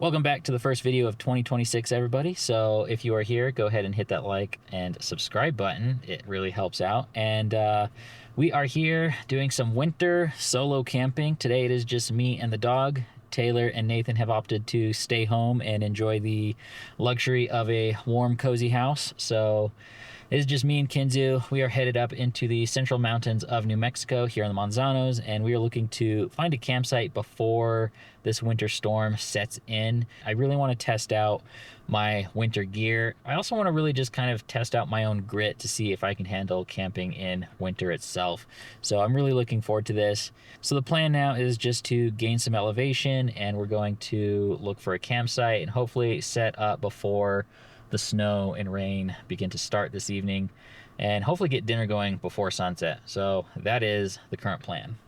Welcome back to the first video of 2026, everybody. So if you are here, go ahead and hit that like and subscribe button. It really helps out. And we are here doing some winter solo camping. Today it is just me and the dog. Taylor and Nathan have opted to stay home and enjoy the luxury of a warm, cozy house. So it is just me and Kinzu. We are headed up into the central mountains of New Mexico here in the Manzanos, and we are looking to find a campsite before this winter storm sets in. I really want to test out my winter gear. I also want to really just kind of test out my own grit to see if I can handle camping in winter itself. So I'm really looking forward to this. So the plan now is just to gain some elevation, and we're going to look for a campsite and hopefully set up before the snow and rain begin to start this evening, and hopefully get dinner going before sunset. So that is the current plan.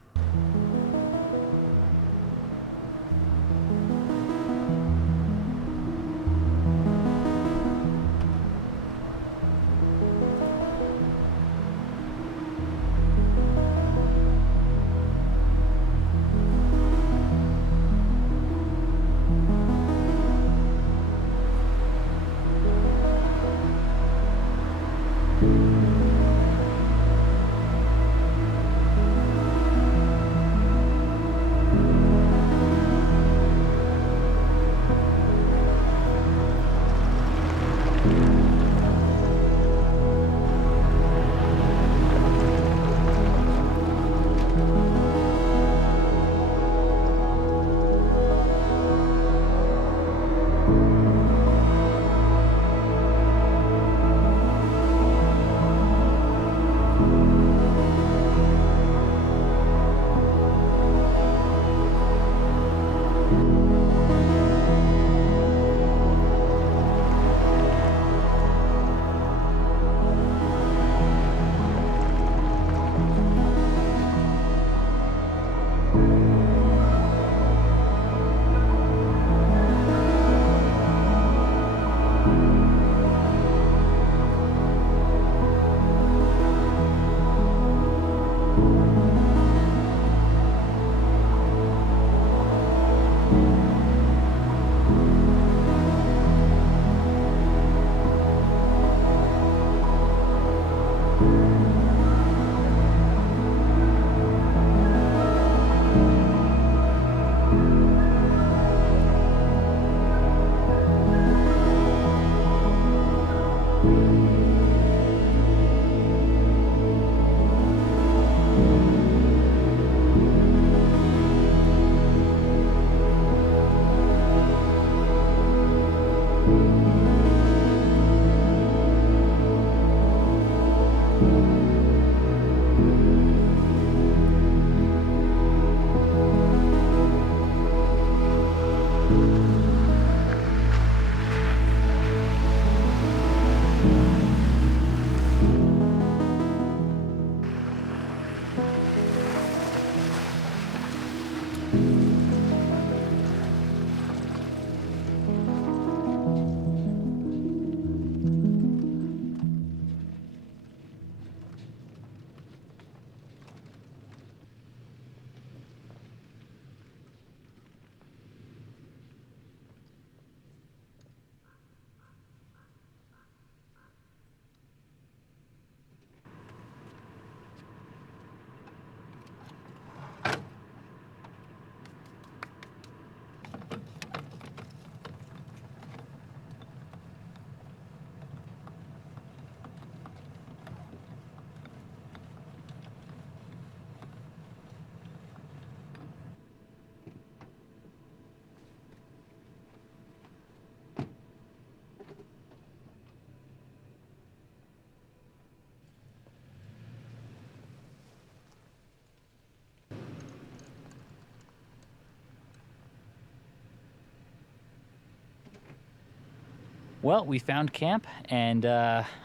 Well, we found camp, and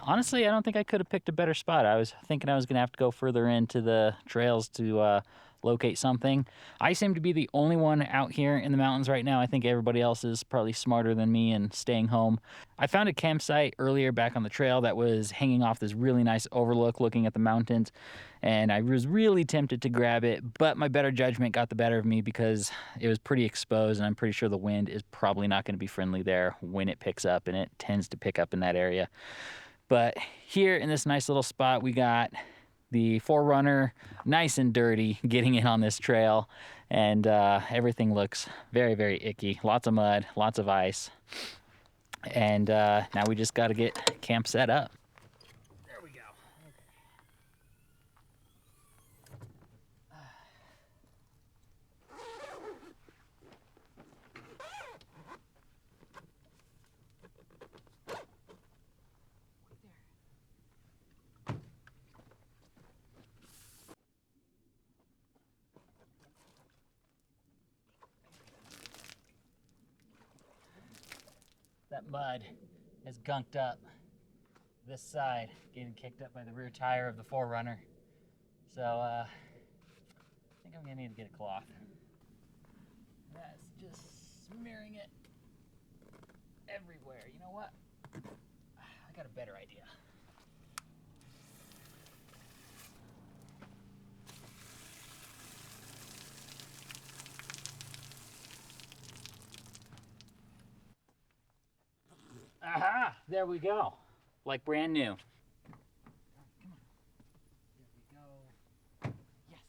honestly, I don't think I could have picked a better spot. I was thinking I was going to have to go further into the trails to locate something. I seem to be the only one out here in the mountains right now. I think everybody else is probably smarter than me and staying home. I found a campsite earlier back on the trail that was hanging off this really nice overlook looking at the mountains, and I was really tempted to grab it, but my better judgment got the better of me because it was pretty exposed, and I'm pretty sure the wind is probably not going to be friendly there when it picks up, and it tends to pick up in that area. But here in this nice little spot, we got the 4Runner, nice and dirty, getting in on this trail, and everything looks very, very icky. Lots of mud, lots of ice, and now we just got to get camp set up. There we go. That mud is gunked up this side, getting kicked up by the rear tire of the 4Runner. So I think I'm gonna need to get a cloth. That's just smearing it everywhere. You know what? I got a better idea. Aha! There we go. Like brand new. Come on. There we go. Yes.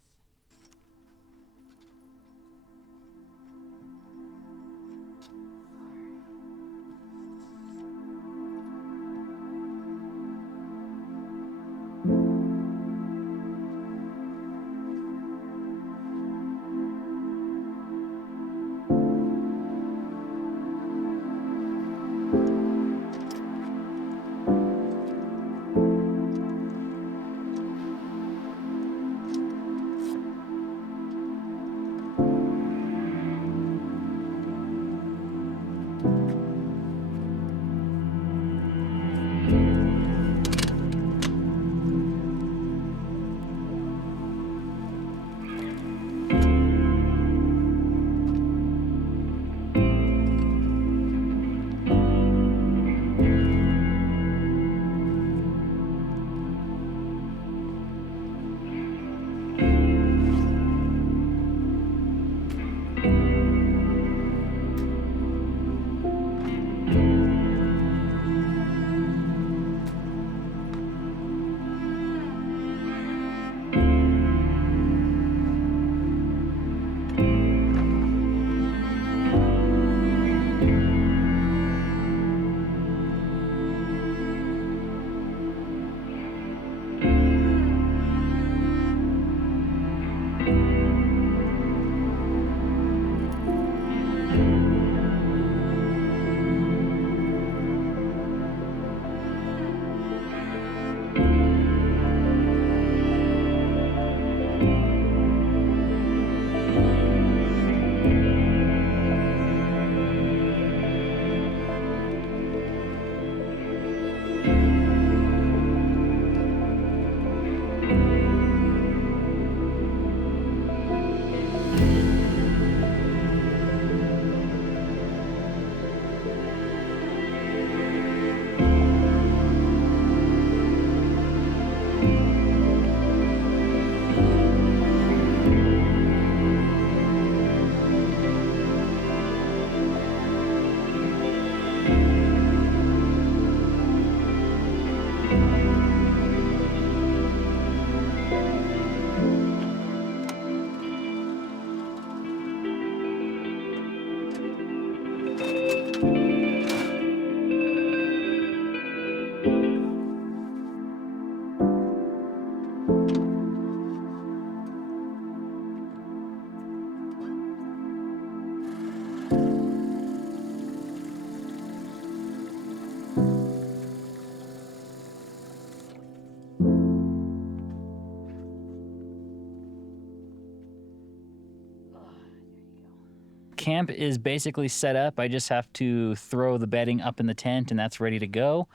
camp is basically set up. I just have to throw the bedding up in the tent and that's ready to go.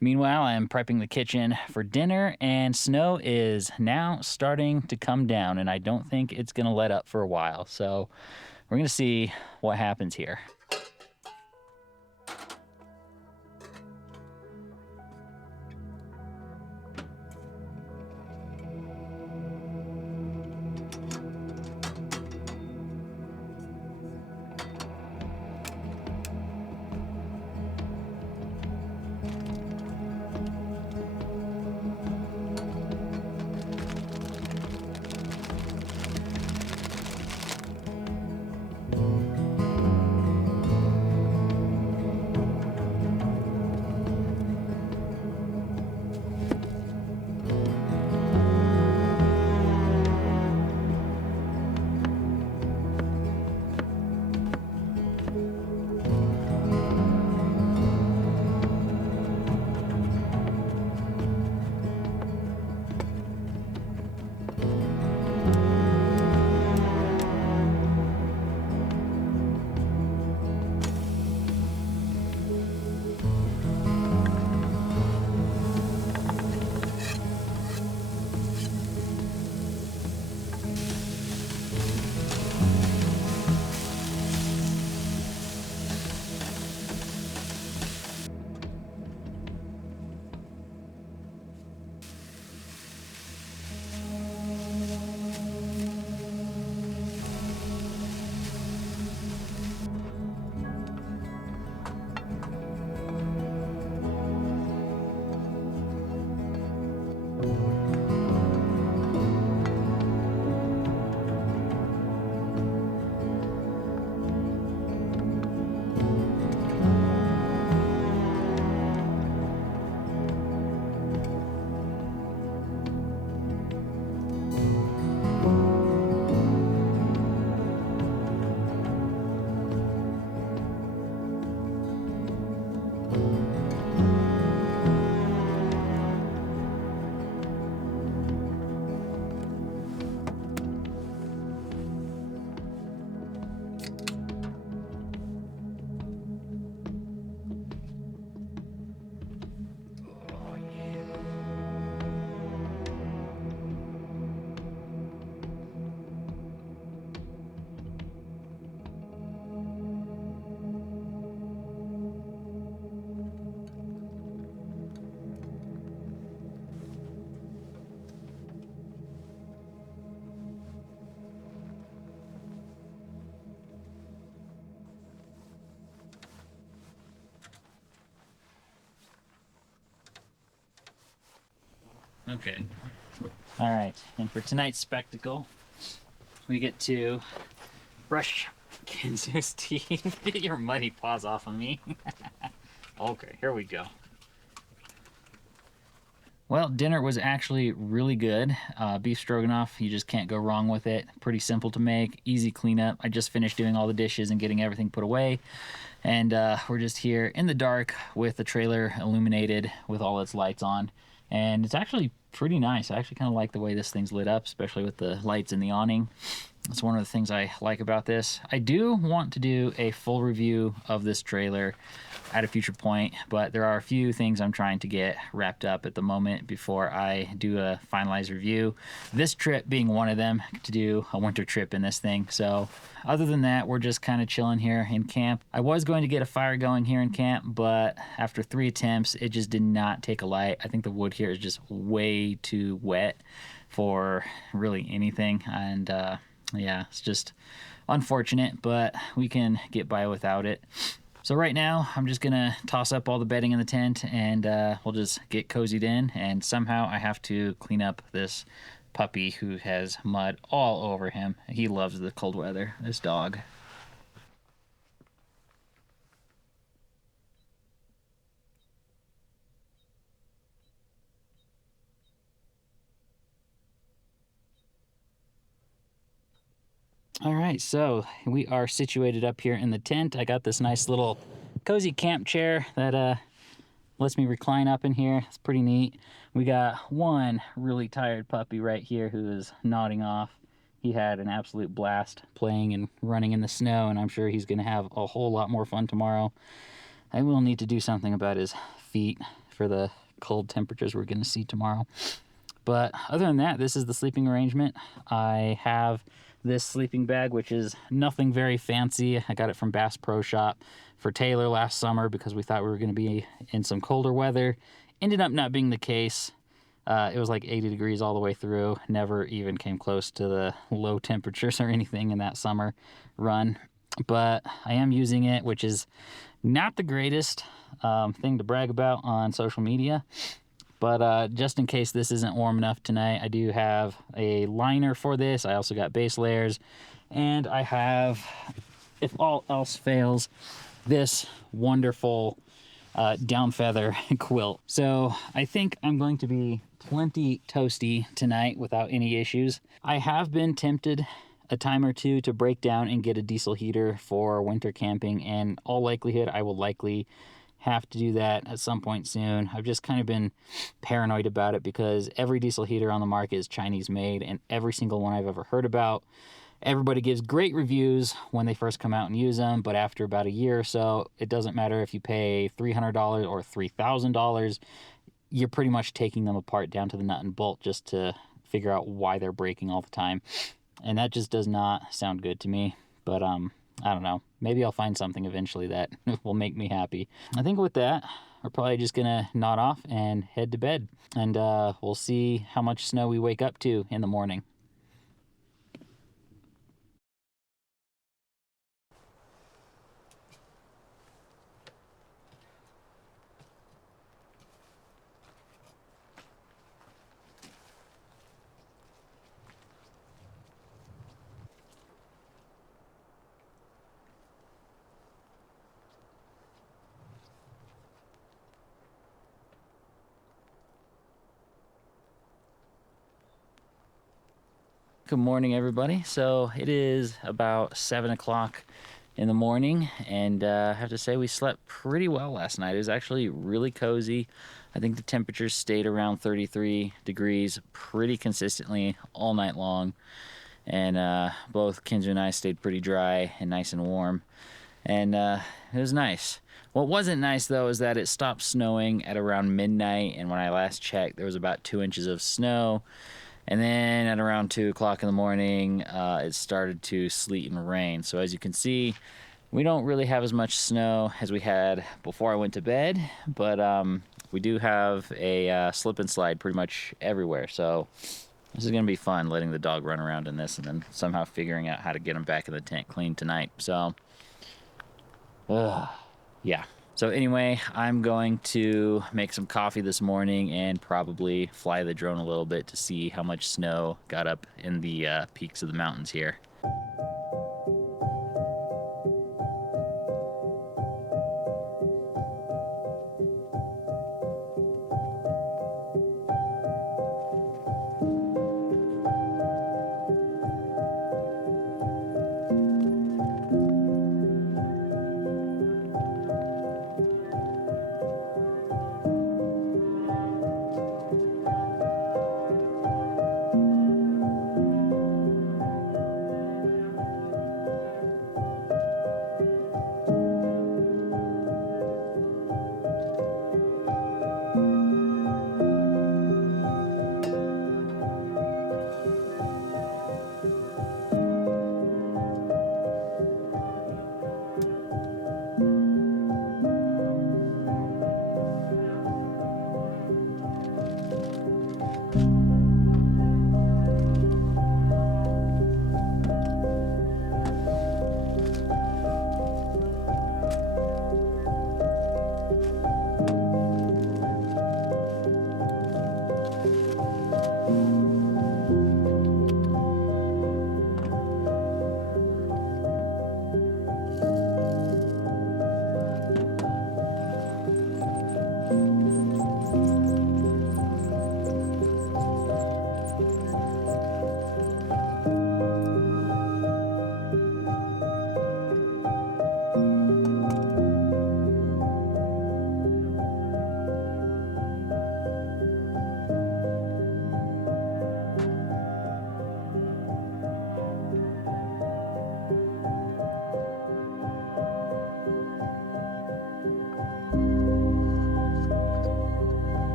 Meanwhile, I am prepping the kitchen for dinner, and snow is now starting to come down, and I don't think it's gonna let up for a while. So we're gonna see what happens here. Okay. All right, and for tonight's spectacle, we get to brush Kenzu's teeth. Get your muddy paws off of me. Okay, here we go. Well, dinner was actually really good. Beef stroganoff, you just can't go wrong with it. Pretty simple to make, easy cleanup. I just finished doing all the dishes and getting everything put away. And we're just here in the dark with the trailer illuminated with all its lights on. And it's actually pretty nice. I actually kind of like the way this thing's lit up, especially with the lights in the awning. That's one of the things I like about this. I do want to do a full review of this trailer at a future point, but there are a few things I'm trying to get wrapped up at the moment before I do a finalized review. This trip being one of them, to do a winter trip in this thing. So other than that, we're just kind of chilling here in camp. I was going to get a fire going here in camp, but after 3 attempts, it just did not take a light. I think the wood here is just way too wet for really anything. And yeah, it's just unfortunate, but we can get by without it. So right now, I'm just gonna toss up all the bedding in the tent and we'll just get cozied in, and somehow I have to clean up this puppy who has mud all over him. He loves the cold weather, this dog. All right, so we are situated up here in the tent. I got this nice little cozy camp chair that lets me recline up in here. It's pretty neat. We got one really tired puppy right here who is nodding off. he had an absolute blast playing and running in the snow, and I'm sure he's going to have a whole lot more fun tomorrow. I will need to do something about his feet for the cold temperatures we're going to see tomorrow. But other than that, this is the sleeping arrangement. I have this sleeping bag, which is nothing very fancy. I got it from Bass Pro Shop for Taylor last summer because we thought we were going to be in some colder weather. Ended up not being the case. It was like 80 degrees all the way through. Never even came close to the low temperatures or anything in that summer run. But I am using it, which is not the greatest thing to brag about on social media. But just in case this isn't warm enough tonight, I do have a liner for this. I also got base layers. And I have, if all else fails, this wonderful down feather quilt. So I think I'm going to be plenty toasty tonight without any issues. I have been tempted a time or two to break down and get a diesel heater for winter camping, and all likelihood I will likely have to do that at some point soon. I've just kind of been paranoid about it because every diesel heater on the market is Chinese made, and every single one I've ever heard about, everybody gives great reviews when they first come out and use them, but after about a year or so, it doesn't matter if you pay $300 or $3,000, you're pretty much taking them apart down to the nut and bolt just to figure out why they're breaking all the time. And that just does not sound good to me. But I don't know. Maybe I'll find something eventually that will make me happy. I think with that, we're probably just gonna nod off and head to bed. And we'll see how much snow we wake up to in the morning. Good morning, everybody. So it is about 7 o'clock in the morning, and I have to say we slept pretty well last night. It was actually really cozy. I think the temperatures stayed around 33 degrees pretty consistently all night long, and both Kinzu and I stayed pretty dry and nice and warm, and it was nice. What wasn't nice, though, is that it stopped snowing at around midnight, and when I last checked, there was about 2 inches of snow. And then at around 2 o'clock in the morning, it started to sleet and rain. So as you can see, we don't really have as much snow as we had before I went to bed, but we do have a slip and slide pretty much everywhere. So this is gonna be fun, letting the dog run around in this and then somehow figuring out how to get him back in the tent clean tonight. So, yeah. So anyway, I'm going to make some coffee this morning and probably fly the drone a little bit to see how much snow got up in the peaks of the mountains here.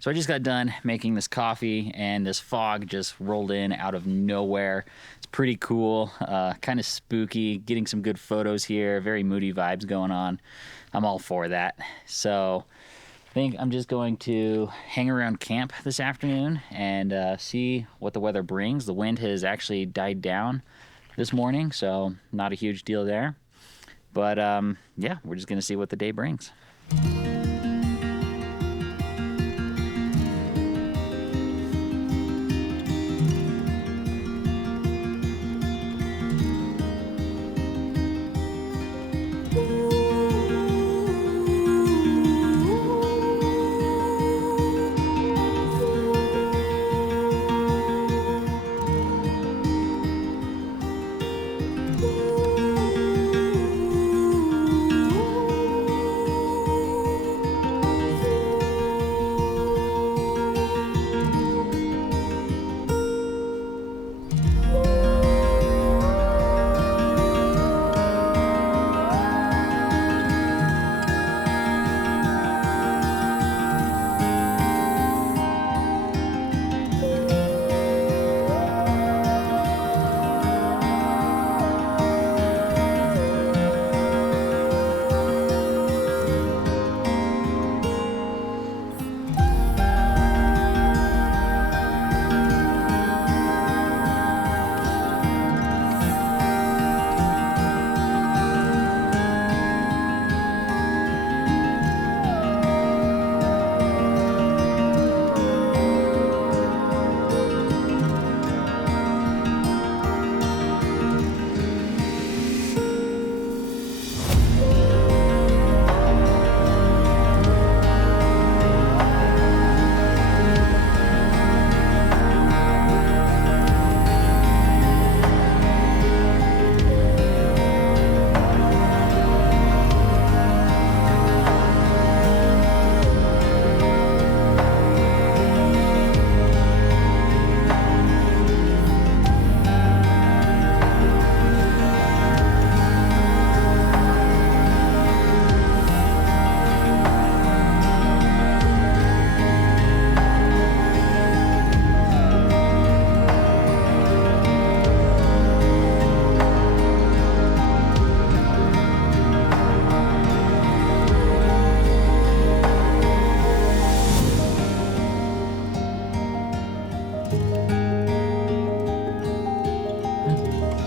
So I just got done making this coffee and this fog just rolled in out of nowhere. It's pretty cool, kind of spooky, getting some good photos here, very moody vibes going on. I'm all for that. So I think I'm just going to hang around camp this afternoon and see what the weather brings. The wind has actually died down this morning, so not a huge deal there. But yeah, we're just gonna see what the day brings.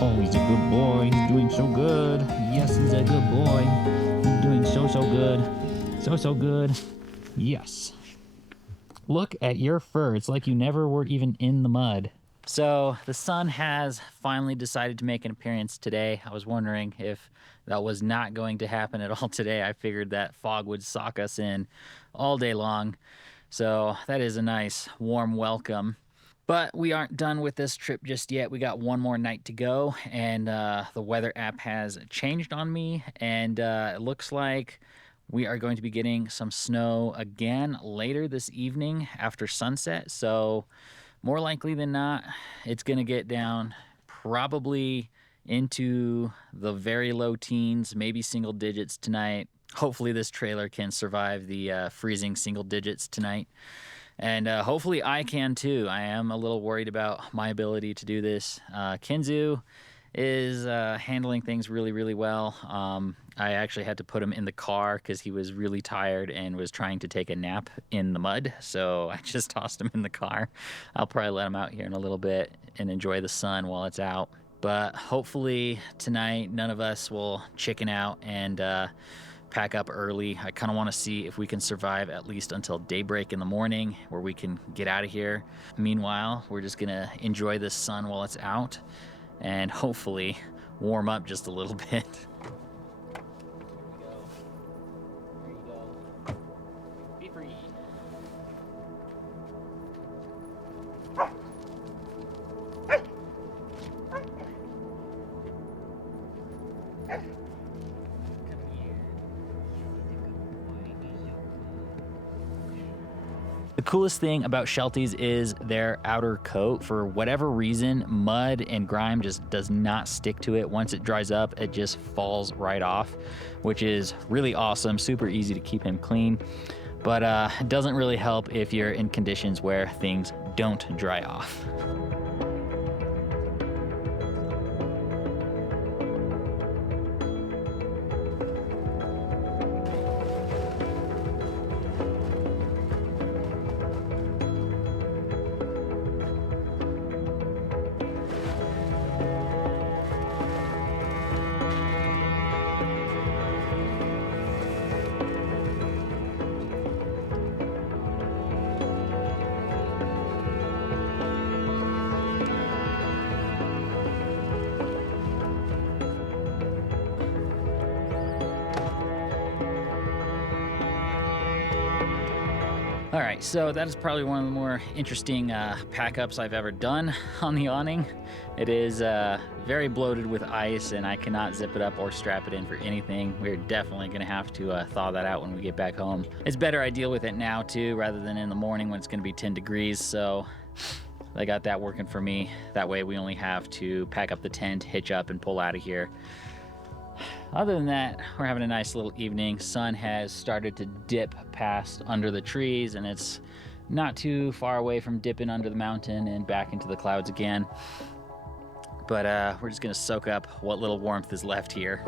Oh, he's a good boy. He's doing so good. Yes, he's a good boy. He's doing so good. So good. Yes. Look at your fur. It's like you never were even in the mud. So the sun has finally decided to make an appearance today. I was wondering if that was not going to happen at all today. I figured that fog would sock us in all day long. So that is a nice warm welcome. But we aren't done with this trip just yet. We got one more night to go, and the weather app has changed on me, and it looks like we are going to be getting some snow again later this evening after sunset. So more likely than not, it's going to get down probably into the very low teens, maybe single digits tonight. Hopefully this trailer can survive the freezing single digits tonight. And hopefully I can too. I am a little worried about my ability to do this. Kinzu is handling things really well. I actually had to put him in the car because he was really tired and was trying to take a nap in the mud. So I just tossed him in the car. I'll probably let him out here in a little bit and enjoy the sun while it's out. But hopefully tonight none of us will chicken out and pack up early. I kind of want to see if we can survive at least until daybreak in the morning where we can get out of here. Meanwhile, we're just gonna enjoy the sun while it's out and hopefully warm up just a little bit. Be free. The coolest thing about Shelties is their outer coat. For whatever reason, mud and grime just does not stick to it. Once it dries up, it just falls right off, which is really awesome, super easy to keep him clean. But it doesn't really help if you're in conditions where things don't dry off. All right, so that is probably one of the more interesting pack ups I've ever done on the awning. It is very bloated with ice, and I cannot zip it up or strap it in for anything. We're definitely gonna have to thaw that out when we get back home. It's better I deal with it now too, rather than in the morning when it's gonna be 10 degrees, so I got that working for me. That way we only have to pack up the tent, hitch up, and pull out of here. Other than that, we're having a nice little evening. Sun has started to dip past under the trees, and it's not too far away from dipping under the mountain and back into the clouds again. But we're just gonna soak up what little warmth is left here.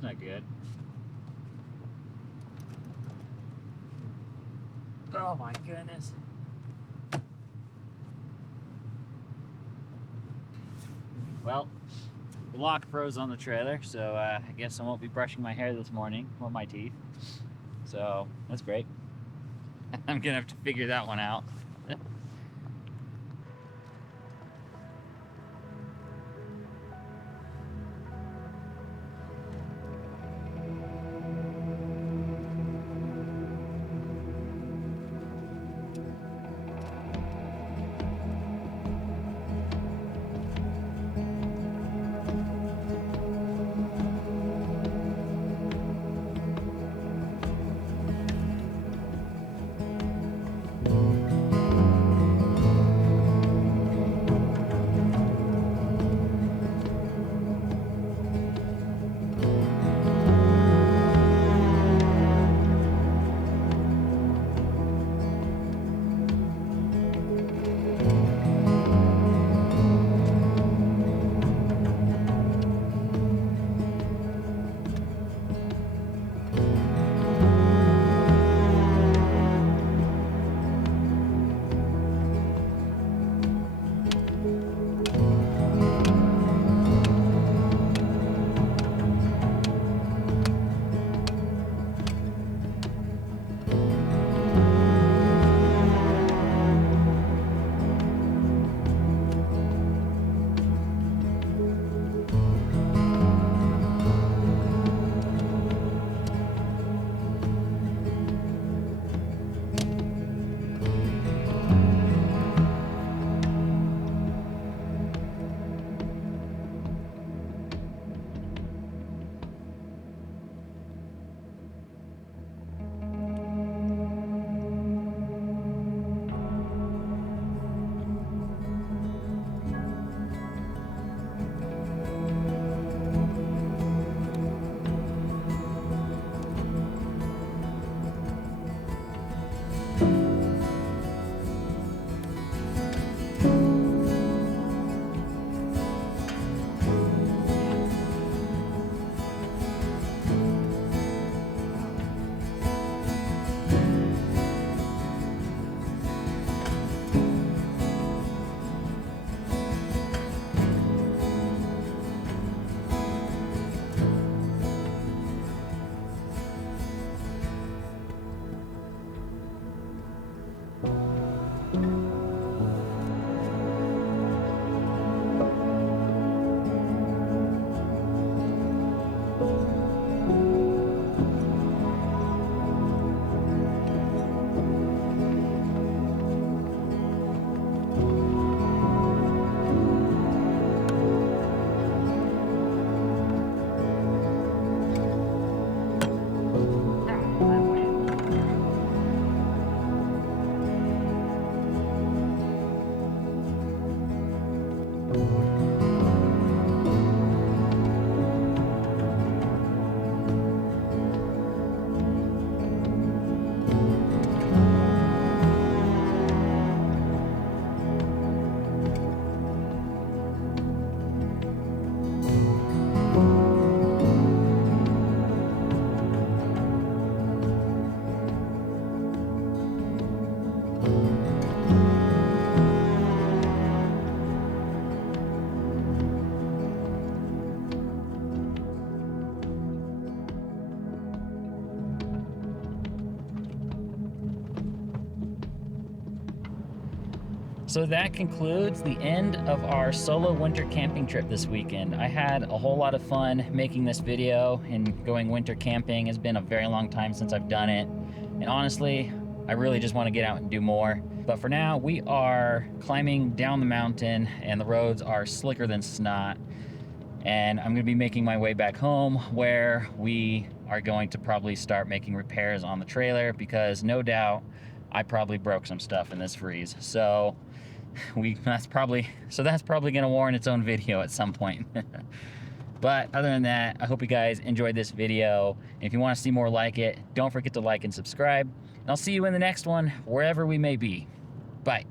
That's not good. Oh my goodness. Well, the lock froze on the trailer, so I guess I won't be brushing my hair this morning or my teeth. So that's great. I'm gonna have to figure that one out. So that concludes the end of our solo winter camping trip this weekend. I had a whole lot of fun making this video, and going winter camping has been a very long time since I've done it. And honestly, I really just want to get out and do more. But for now, we are climbing down the mountain and the roads are slicker than snot. And I'm going to be making my way back home, where we are going to probably start making repairs on the trailer, because no doubt I probably broke some stuff in this freeze. So that's probably going to warrant its own video at some point. But other than that, I hope you guys enjoyed this video. And if you want to see more like it, don't forget to like and subscribe. And I'll see you in the next one, wherever we may be. Bye.